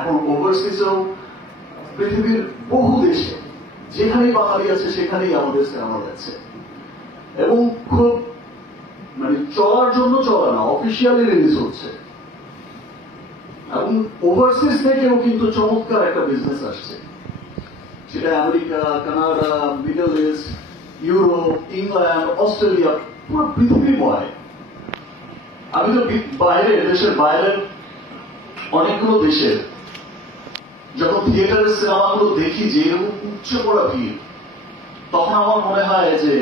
এখন ওভারসিজেও পৃথিবীর বহু দেশে যেখানেই বাঙালি আছে সেখানেই আমাদের সিনেমা যাচ্ছে, এবং খুব মানে চলার জন্য চলা না, অফিসিয়ালি রিলিজ হচ্ছে। এবং ওভারসিজ থেকেও কিন্তু চমৎকার একটা বিজনেস আসছে, সেটা America, Canada, middle east, Europe, England, Australia, পুরো পৃথিবীময়। আমি তো দেশের বাইরের অনেকগুলো দেশের যখন থিয়েটারের সিনেমাগুলো দেখি যে এরকম উচ্চ পড়া ভিড়, তখন আমার মনে হয় যে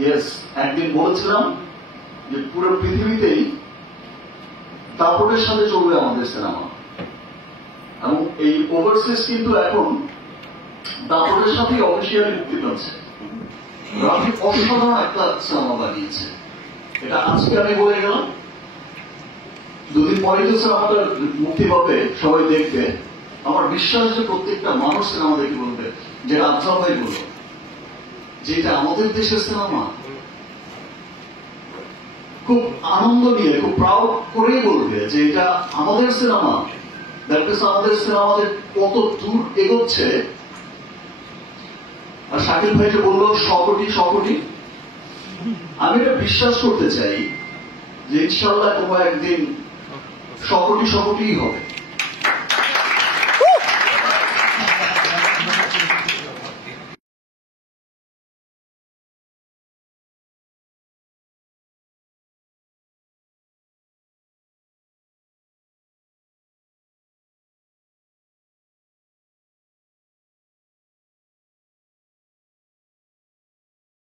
ইয়েস, একদিন বলেছিলাম যে পুরো পৃথিবীতেই দাপটের সাথে চলবে আমাদের সিনেমা, এবং এই ওভারসিজ কিন্তু এখন দাপটের সাথেই অফিসিয়ালি মুক্তি পাচ্ছে। রাফি অসাধারণ একটা সিনেমা বানিয়েছে, এটা আজকে আমি বলে গেলাম, দুদিন পরে তো সিনেমাটা মুক্তি পাবে, সবাই দেখবে। আমার বিশ্বাস যে প্রত্যেকটা মানুষ সিনেমা দেখে বলবে, যেটা আফজাল ভাই বলল যে এটা আমাদের দেশের সিনেমা, খুব আনন্দ নিয়ে, খুব প্রাউড করেই বলবে যে এটা আমাদের সিনেমা। দেখতেছে আমাদের সিনেমাতে কত দূর এগোচ্ছে। আর শাকিল ভাই যে বলল 100 কোটি, আমি এটা বিশ্বাস করতে চাই যে ইনশাল্লাহ কোনো একদিন 100 কোটিই হবে।